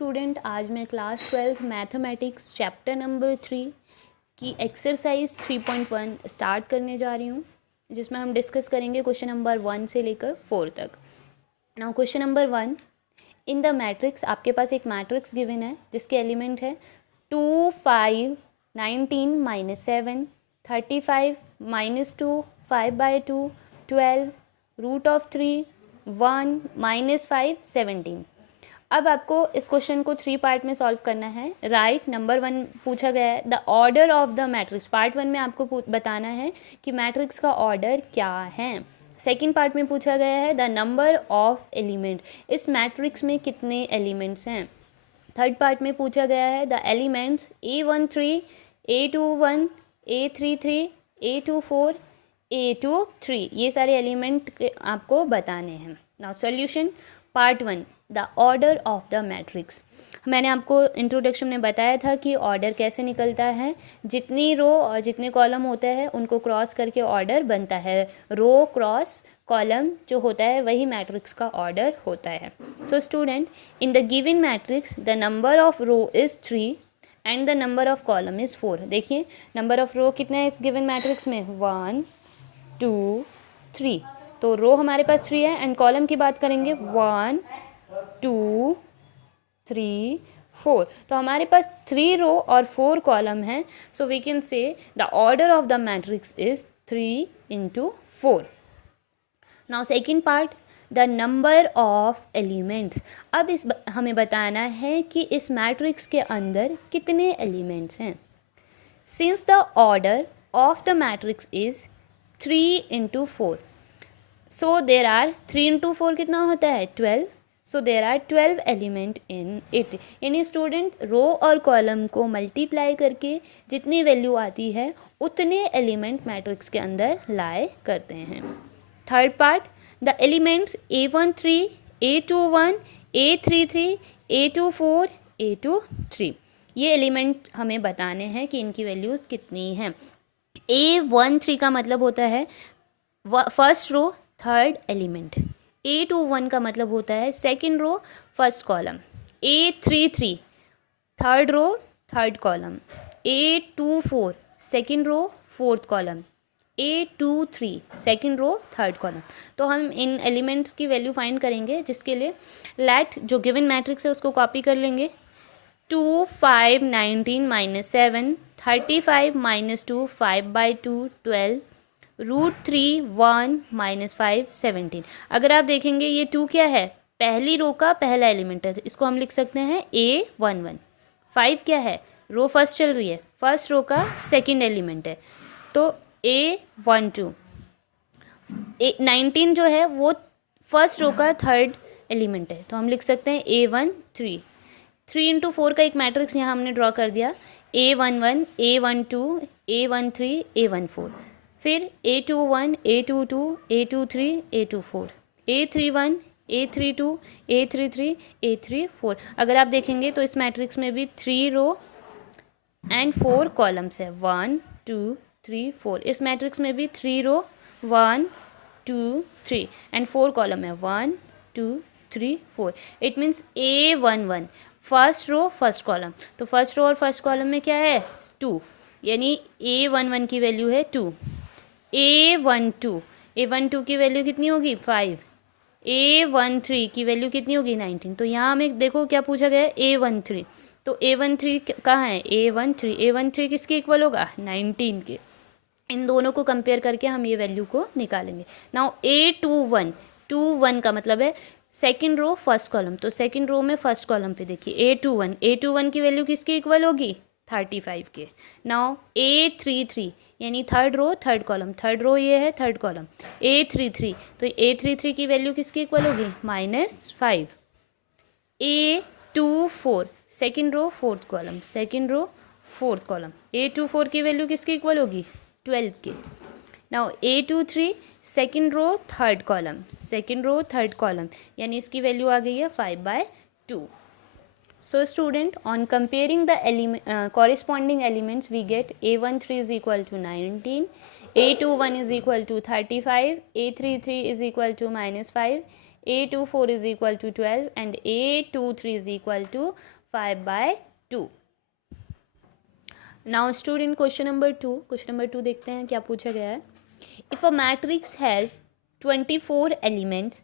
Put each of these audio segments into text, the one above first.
Student, आज मैं class 12th mathematics chapter number 3 की एक्सरसाइज 3.1 स्टार्ट करने जा रही हूँ, जिसमें हम डिस्कस करेंगे क्वेश्चन नंबर 1 से लेकर 4 तक। Now question number 1, in the matrix, आपके पास एक मैट्रिक्स गिवन है जिसके एलिमेंट है 2, 5, 19 माइनस 7, 35 माइनस 2, 5/2, 12, √3, 1 माइनस 5, 17। अब आपको इस क्वेश्चन को 3 पार्ट में सॉल्व करना है। राइट, नंबर 1 पूछा गया है the order of the matrix. Part 1 में आपको बताना है कि मैट्रिक्स का ऑर्डर क्या है। सेकेंड पार्ट में पूछा गया है द नंबर ऑफ एलिमेंट, इस मैट्रिक्स में कितने एलिमेंट्स हैं। थर्ड पार्ट में पूछा गया है the elements A13, A21, A33, A24, A23, ये सारे एलिमेंट आपको बताने हैं। Now solution part 1, the order of the matrix. मैंने आपको इंट्रोडक्शन में बताया था कि ऑर्डर कैसे निकलता है। जितनी रो और जितने कॉलम होते हैं उनको क्रॉस करके ऑर्डर बनता है। रो क्रॉस कॉलम जो होता है वही मैट्रिक्स का ऑर्डर होता है। So student, in the given matrix the number of row is 3 and the number of column is 4। देखिए नंबर ऑफ रो कितना है इस गिवन मैट्रिक्स में, 1, 2, 3। तो रो हमारे पास 3 है एंड कॉलम की बात करेंगे 1, 2, 3, 4। तो हमारे पास 3 रो और 4 कॉलम है। So we can say the order of the matrix is 3 into 4। Now second part, the number of elements. अब हमें बताना है कि इस मैट्रिक्स के अंदर कितने एलिमेंट्स हैं। Since the order of the matrix is 3 into 4, so there are 3 into 4 कितना होता है 12। So there are 12 element in it. यानी स्टूडेंट, रो और कॉलम को मल्टीप्लाई करके जितनी वैल्यू आती है उतने एलिमेंट मैट्रिक्स के अंदर लाए करते हैं। Third part, the elements A13, A21, A33, A24, A23, ये एलिमेंट हमें बताने हैं कि इनकी वैल्यूज़ कितनी हैं। A13 का मतलब होता है first row third element. A21 का मतलब होता है second row first column. A33 third row third column. A24 second row fourth column. A23 second row third column. तो हम इन एलिमेंट्स की वैल्यू फाइंड करेंगे, जिसके लिए लेट जो गिवन मैट्रिक्स है उसको कॉपी कर लेंगे। 2, 5, 19 माइनस 7, 35 माइनस 2, 5/2, 12, √3, 1 माइनस 5, 17। अगर आप देखेंगे ये 2 क्या है, पहली रो का पहला एलिमेंट है, इसको हम लिख सकते हैं A11। 5 क्या है, रो फर्स्ट चल रही है, फर्स्ट रो का सेकंड एलिमेंट है, तो A12। 19 जो है वो फर्स्ट रो का थर्ड एलिमेंट है, तो हम लिख सकते हैं A13। 3 into 4 का एक मैट्रिक्स यहाँ हमने ड्रॉ कर दिया, A11, A12, A13, A14। फिर A21, A22, A23, A24, A31, A32, A33, A34। अगर आप देखेंगे तो इस मैट्रिक्स में भी 3 रो एंड 4 कॉलम्स है, 1, 2, 3, 4। इस मैट्रिक्स में भी 3 रो 1, 2, 3 एंड 4 कॉलम है, 1, 2, 3, 4। It means A11 first row first column. तो फर्स्ट रो और फर्स्ट कॉलम में क्या है 2, यानी A11 की वैल्यू है 2। A12 की वैल्यू कितनी होगी 5। A13 की वैल्यू कितनी होगी 19। तो यहाँ हमें देखो क्या पूछा गया है A13। तो A13 कहाँ है, A13 किसके इक्वल होगा 19 के। इन दोनों को कंपेयर करके हम ये वैल्यू को निकालेंगे। नाउ A21 का मतलब है सेकेंड रो फर्स्ट कॉलम। तो सेकेंड रो में फर्स्ट कॉलम पे देखिए A21 की वैल्यू किसके इक्वल होगी 35 के। नाउ A33 यानी third row third column, third row ये है थर्ड कॉलम A33, तो A33 की वैल्यू किसकी इक्वल होगी -5। A24 second row fourth column, second row fourth column, A24 की वैल्यू किसकी इक्वल होगी 12 के। Now A23 second row third column, second row third column, यानी इसकी वैल्यू आ गई है 5/2। So student, on comparing the corresponding elements, we get A13 is equal to 19, A21 is equal to 35, A33 is equal to -5, A24 is equal to 12 and A23 is equal to 5/2. Now student question number 2 देखते हैं क्या पूछा गया है. If a matrix has 24 elements,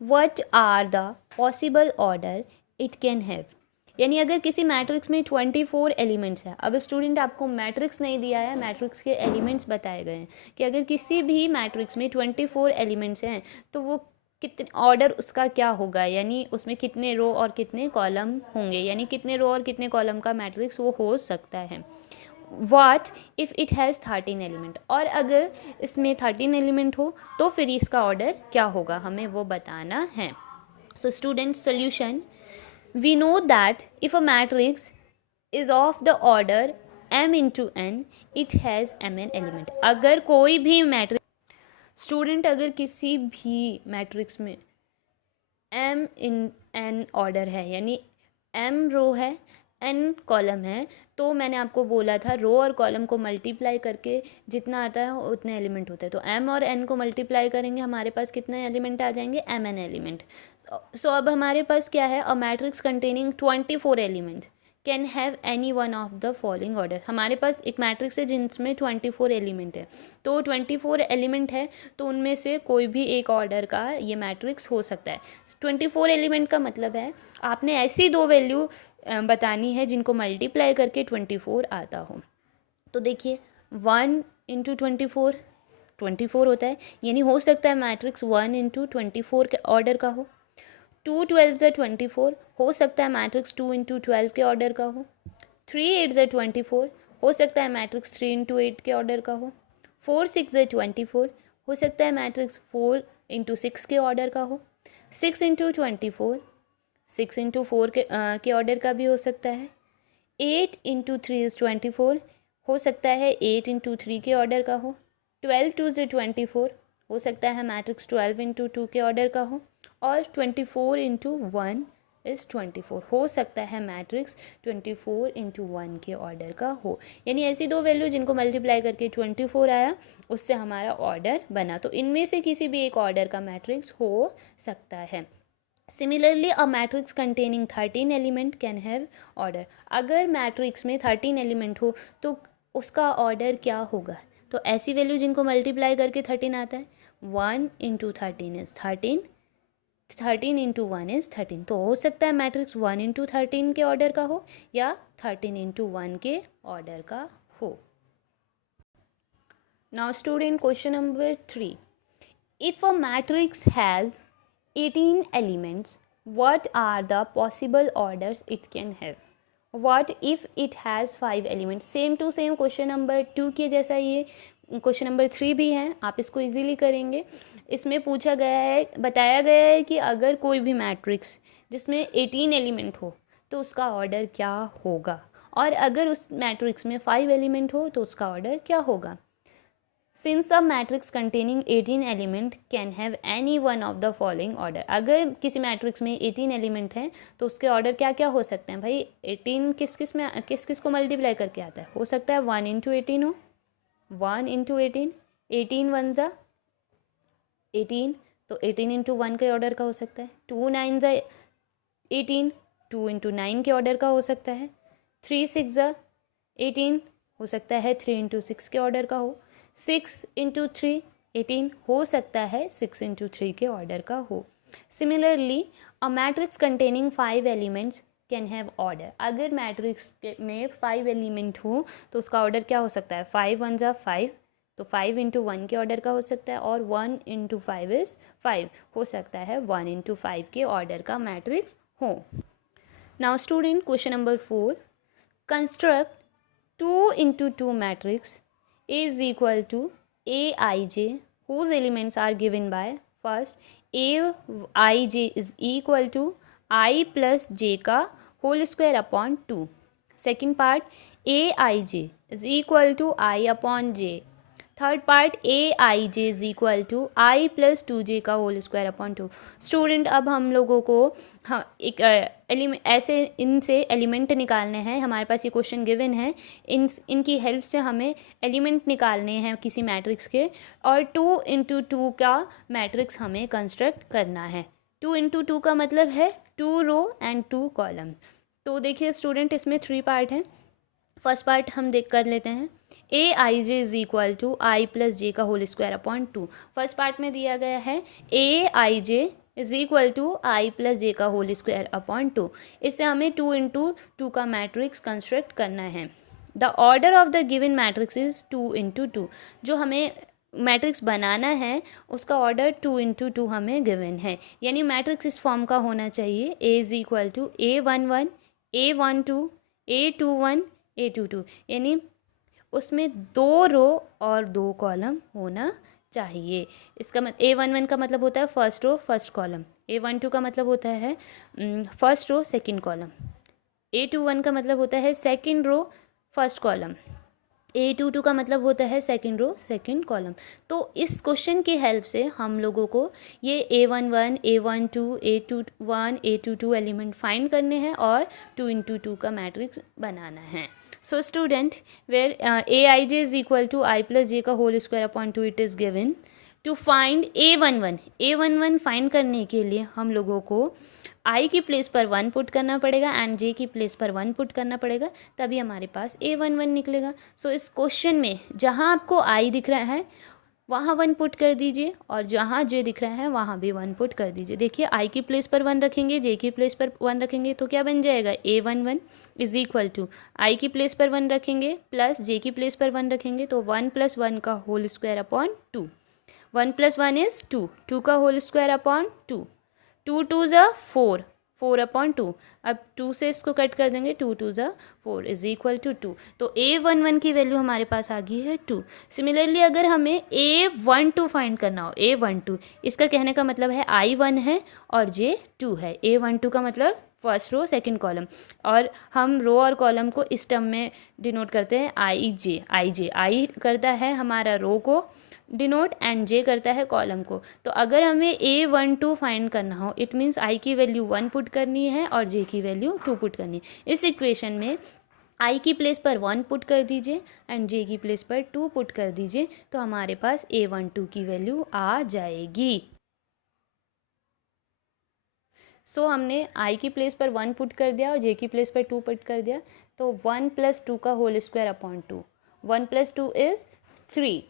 what are the possible order it can have. यानी अगर किसी matrix में 24 एलिमेंट्स है. अब स्टूडेंट आपको मैट्रिक्स नहीं दिया है, मैट्रिक्स के एलिमेंट्स बताए गए हैं कि अगर किसी भी मैट्रिक्स में 24 एलिमेंट्स हैं तो वो कितने ऑर्डर उसका क्या होगा, यानी उसमें कितने रो और कितने कॉलम होंगे, यानी कितने रो और कितने कॉलम का मैट्रिक्स वो हो सकता है. What if it has 13 element, और अगर इसमें 13 एलिमेंट हो तो फिर इसका ऑर्डर क्या होगा, हमें वो बताना है. So student solution, we know that if a matrix is of the order m into n, it has mn element. अगर कोई भी मैट्रिक्स स्टूडेंट अगर किसी भी मैट्रिक्स में m इन n ऑर्डर है, यानी m रो है n कॉलम है, तो मैंने आपको बोला था रो और कॉलम को मल्टीप्लाई करके जितना आता है उतने एलिमेंट होते हैं. तो m और n को मल्टीप्लाई करेंगे, हमारे पास कितने एलिमेंट आ जाएंगे, mn एलिमेंट. सो अब हमारे पास क्या है, a matrix containing 24 elements can have any one of the following order. हमारे पास एक मैट्रिक्स है जिसमें 24 एलिमेंट है, तो 24 एलिमेंट है तो उनमें से कोई भी एक ऑर्डर का ये मैट्रिक्स हो सकता है. 24 एलिमेंट का मतलब है आपने ऐसी दो वैल्यू बतानी है जिनको मल्टीप्लाई करके 24 आता हो. तो देखिए 1 इंटू 24 होता है, यानी हो सकता है मैट्रिक्स 1 इंटू 24 के ऑर्डर का हो. 2 12 ज़ा 24, हो सकता है मैट्रिक्स 2 इंटू 12 के ऑर्डर का हो. 3 8 ज़ा 24, हो सकता है मैट्रिक्स 3 इंटू 8 के ऑर्डर का हो. 4 6 ज़ा 24, हो सकता है मैट्रिक्स 4 इंटू 6 के ऑर्डर का हो. 6 इंटू 24 6 इंटू 4 के ऑर्डर का भी हो सकता है. 8 इंटू 3 इज़ 24, हो सकता है 8 इंटू 3 के ऑर्डर का हो. 12 2 ज़ा 24, हो सकता है मैट्रिक्स 12 इंटू 2 के ऑर्डर का हो. और 24 इंटू 1 इज़ 24, हो सकता है मैट्रिक्स 24 इंटू 1 के ऑर्डर का हो. यानी ऐसी दो वैल्यू जिनको मल्टीप्लाई करके 24 आया, उससे हमारा ऑर्डर बना. तो इनमें से किसी भी एक ऑर्डर का मैट्रिक्स हो सकता है. Similarly a matrix containing 13 element can have order. अगर मैट्रिक्स में 13 एलिमेंट हो तो उसका ऑर्डर क्या होगा. तो ऐसी वैल्यू जिनको मल्टीप्लाई करके 13 आता है. 1 इंटू 13 इज़ 13, 13 इंटू 1 इज़ 13. तो हो सकता है मैट्रिक्स 1 इंटू 13 के ऑर्डर का हो या 13 इंटू 1 के ऑर्डर का हो. Now student question number 3, if a matrix has 18 elements, what are the possible orders it can have. What if it has 5 elements. Same to same question number 2 के जैसा ये क्वेश्चन नंबर 3 भी है, आप इसको इजीली करेंगे. इसमें पूछा गया है, बताया गया है कि अगर कोई भी मैट्रिक्स जिसमें 18 एलिमेंट हो तो उसका ऑर्डर क्या होगा, और अगर उस मैट्रिक्स में 5 एलिमेंट हो तो उसका ऑर्डर क्या होगा. Since a matrix containing 18 element can have any one of the following order. अगर किसी मैट्रिक्स में 18 एलिमेंट हैं तो उसके ऑर्डर क्या क्या हो सकते हैं भाई. 18 किस किस को मल्टीप्लाई करके आता है. हो सकता है 1 इंटू 18 हो, 1 इंटू 18, 18 1 ज़ा 18, तो 18 इंटू 1 के ऑर्डर का हो सकता है. 2 9 ज़ा 18, 2 इंटू 9 के ऑर्डर का हो सकता है. 3 6 ज़ा 18, हो सकता है 3 इंटू 6 के ऑर्डर का हो. 6 इंटू 3 18, हो सकता है 6 इंटू 3 के ऑर्डर का हो. Similarly a matrix containing 5 elements can have order. अगर मैट्रिक्स में 5 एलिमेंट हो तो उसका ऑर्डर क्या हो सकता है. 5 1 ज़ा 5, तो 5 इंटू 1 के ऑर्डर का हो सकता है, और 1 इंटू 5 इज़ 5, हो सकता है 1 इंटू 5 के ऑर्डर का मैट्रिक्स हो. Now student question number 4, construct 2 into 2 matrix is equal to aij whose elements are given by, first aij is equal to I plus j का whole square upon 2. second part aij is equal to I upon j. Third part aij is equal to I plus 2j का whole square upon 2. Student अब हम लोगों को एक ऐसे इनसे element निकालने हैं. हमारे पास ये क्वेश्चन गिवन है, इनकी हेल्प से हमें एलिमेंट निकालने हैं किसी मैट्रिक्स के, और 2 इंटू 2 का मैट्रिक्स हमें कंस्ट्रक्ट करना है. 2 इंटू 2 का मतलब है 2 रो एंड 2 कॉलम। तो देखिए स्टूडेंट, इसमें 3 पार्ट हैं। फर्स्ट पार्ट हम देख कर लेते हैं। A I J is equal to I plus J का whole square upon 2। First part में दिया गया है A I J is equal to I plus J का होल स्क्वायर अपॉन 2। इससे हमें 2 इंटू 2 का मैट्रिक्स कंस्ट्रक्ट करना है। The order of the given matrix is 2 into 2। जो हमें मैट्रिक्स बनाना है उसका ऑर्डर 2 इंटू 2 हमें गिवन है, यानी मैट्रिक्स इस फॉर्म का होना चाहिए। ए is equal to A11 A12 A21 A22, यानी उसमें 2 रो और 2 कॉलम होना चाहिए। इसका A11 का मतलब होता है first row first column, A12 का मतलब होता है first row second column, A21 का मतलब होता है second row first column, A22 का मतलब होता है सेकंड रो सेकंड कॉलम। तो इस क्वेश्चन की हेल्प से हम लोगों को ये A11 A12 A21 A22 element find करने हैं और 2 इंटू 2 का मैट्रिक्स बनाना है। So student, where Aij is equal to I plus J का whole square upon 2 it is given. To find A11 find करने के लिए हम लोगों को आई की प्लेस पर 1 पुट करना पड़ेगा एंड जे की प्लेस पर 1 पुट करना पड़ेगा, तभी हमारे पास A11 निकलेगा। सो इस क्वेश्चन में जहाँ आपको आई दिख रहा है वहाँ 1 पुट कर दीजिए और जहाँ जे दिख रहा है वहाँ भी 1 पुट कर दीजिए। देखिए आई की प्लेस पर 1 रखेंगे, जे की प्लेस पर 1 रखेंगे तो क्या बन जाएगा, A11 इज इक्वल टू आई की प्लेस पर 1 रखेंगे प्लस जे की प्लेस पर 1 रखेंगे तो 1 + 1 का होल स्क्वायर अपॉन 2। 1 + 1 इज़ 2, 2 का होल स्क्वायर अपॉन 2, 2 2 ज़ा 4, 4 अपॉन 2। अब 2 से इसको कट कर देंगे, 2 2 ज़ा 4 इज इक्वल टू 2। तो A11 की वैल्यू हमारे पास आ गई है 2। सिमिलरली अगर हमें A12 फाइंड करना हो, A12 इसका कहने का मतलब है I1 है और J2 है। A12 का मतलब फर्स्ट रो सेकंड कॉलम, और हम रो और कॉलम को इस टर्म में डिनोट करते हैं आई करता है हमारा रो को डिनोट एंड जे करता है कॉलम को। तो अगर हमें A12 फाइंड करना हो इट मीन्स आई की वैल्यू 1 पुट करनी है और जे की वैल्यू 2 पुट करनी है। इस इक्वेशन में आई की प्लेस पर 1 पुट कर दीजिए एंड जे की प्लेस पर 2 पुट कर दीजिए तो हमारे पास A12 की वैल्यू आ जाएगी। सो हमने आई की प्लेस पर 1 पुट कर दिया और जे की प्लेस पर 2 पुट कर दिया, तो 1 + 2 का होल स्क्वायर अपॉन 2, 1 + 2 इज़ 3,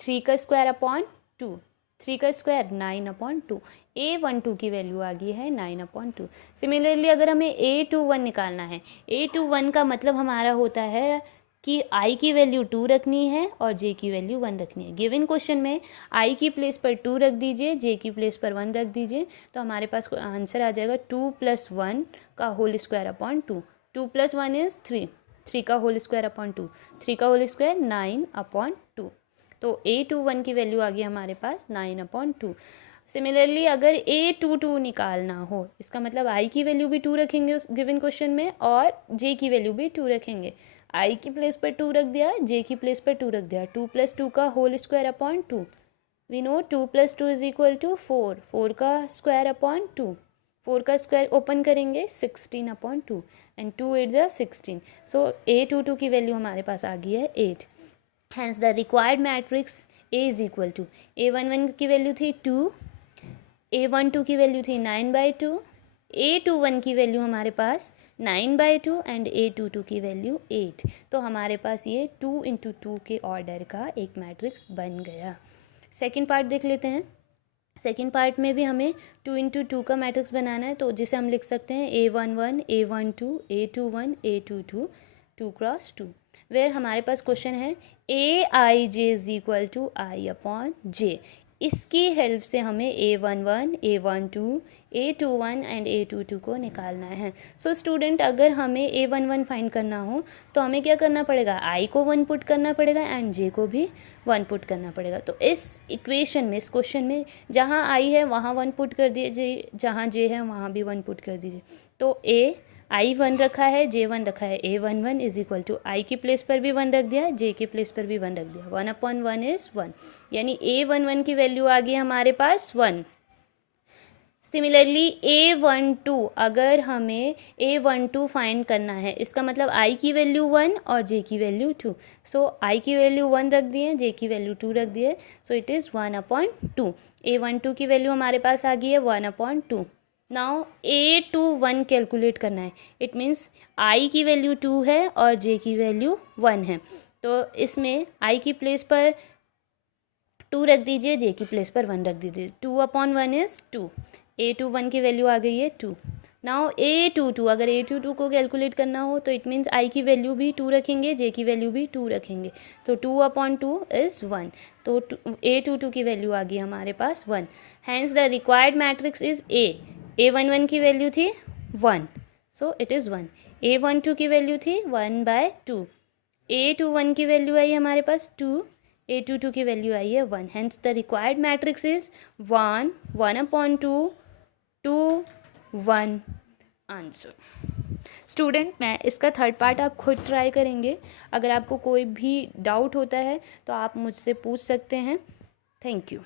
3 का स्क्वायर अपॉन 2, 3 का स्क्वायर 9 अपॉन 2। A12 की वैल्यू आ गई है 9 अपॉन 2। सिमिलरली अगर हमें A21 निकालना है, A21 का मतलब हमारा होता है कि आई की वैल्यू 2 रखनी है और जे की वैल्यू 1 रखनी है। गिवन क्वेश्चन में आई की प्लेस पर 2 रख दीजिए, जे की प्लेस पर 1 रख दीजिए, तो हमारे पास आंसर आ जाएगा 2 + 1 का होल स्क्वायर अपॉन 2। 2 + 1 इज़ 3, 3 का होल स्क्वायर अपॉन 2, 3 का होल स्क्वायर 9 अपॉन 2। तो A21 की वैल्यू आ गई हमारे पास 9 अपॉन 2। सिमिलरली अगर A22 निकालना हो, इसका मतलब आई की वैल्यू भी 2 रखेंगे उस गिवन क्वेश्चन में और जे की वैल्यू भी 2 रखेंगे। आई की प्लेस पर 2 रख दिया, जे की प्लेस पर 2 रख दिया, 2 + 2 का whole square upon 2। We know 2 + 2 is equal to 4, 4 का स्क्वायर अपॉन 2, 4 का स्क्वायर ओपन करेंगे 16 अपॉन 2 एंड 2 8 ज़ा 16। सो A22 की वैल्यू हमारे पास आ गई है 8। Hence the required matrix A is equal to A11 की वैल्यू थी 2, A12 की वैल्यू थी 9/2, A21 की वैल्यू हमारे पास 9/2 एंड A22 की वैल्यू 8। तो हमारे पास ये 2 इंटू 2 के ऑर्डर का एक मैट्रिक्स बन गया। सेकेंड पार्ट देख लेते हैं। सेकेंड पार्ट में भी हमें 2 इंटू 2 का मैट्रिक्स बनाना है, तो जिसे हम लिख सकते हैं A11 A12 A21 A22 2 × 2, where हमारे पास क्वेश्चन है Aij is equal to I upon J. इसकी हेल्प से हमें A11 A12 A21 and A22 को निकालना है। सो स्टूडेंट, अगर हमें A11 फाइंड करना हो तो हमें क्या करना पड़ेगा, आई को 1 पुट करना पड़ेगा एंड जे को भी 1 पुट करना पड़ेगा। तो इस इक्वेशन में, इस क्वेश्चन में जहाँ आई है वहाँ 1 पुट कर दीजिए, जहाँ जे है वहाँ भी 1 पुट कर दीजिए। तो आई 1 रखा है, जे 1 रखा है, A11 इज इक्वल टू आई की प्लेस पर भी 1 रख दिया, जे की प्लेस पर भी 1 रख दिया, 1 अपॉन 1 इज़ 1, यानी A11 की वैल्यू आ गई हमारे पास 1। सिमिलरली A12, अगर हमें A12 फाइंड करना है, इसका मतलब I की वैल्यू 1 और J की वैल्यू 2. सो I की वैल्यू 1 रख दिए, J की वैल्यू 2 रख दिए, सो इट इज़ 1/2. A12 की वैल्यू हमारे पास आ गई है 1/2. नाउ A21 कैलकुलेट करना है. इट मीन्स I की वैल्यू 2 है और J की वैल्यू 1 है. तो इसमें I की प्लेस पर 2 रख दीजिए, J की प्लेस पर 1 रख दीजिए. 2/1 इज़ 2. A21 की वैल्यू आ गई है 2. नाउ A22, अगर A22 को कैलकुलेट करना हो तो इट मीन्स I की वैल्यू भी 2 रखेंगे, J की वैल्यू भी 2 रखेंगे. तो 2/2 इज़ 1. तो A22 की वैल्यू आ गई हमारे पास 1. Hence the required matrix is A. A11 की वैल्यू थी 1, सो इट इज़ 1. A12 की वैल्यू थी 1/2. A21 की वैल्यू आई हमारे पास 2. A22 की वैल्यू आई है 1. Hence the required matrix is 1, 1/2, 2, 1. Answer. Student, मैं इसका थर्ड पार्ट आप खुद ट्राई करेंगे. अगर आपको कोई भी डाउट होता है तो आप मुझसे पूछ सकते हैं. Thank you.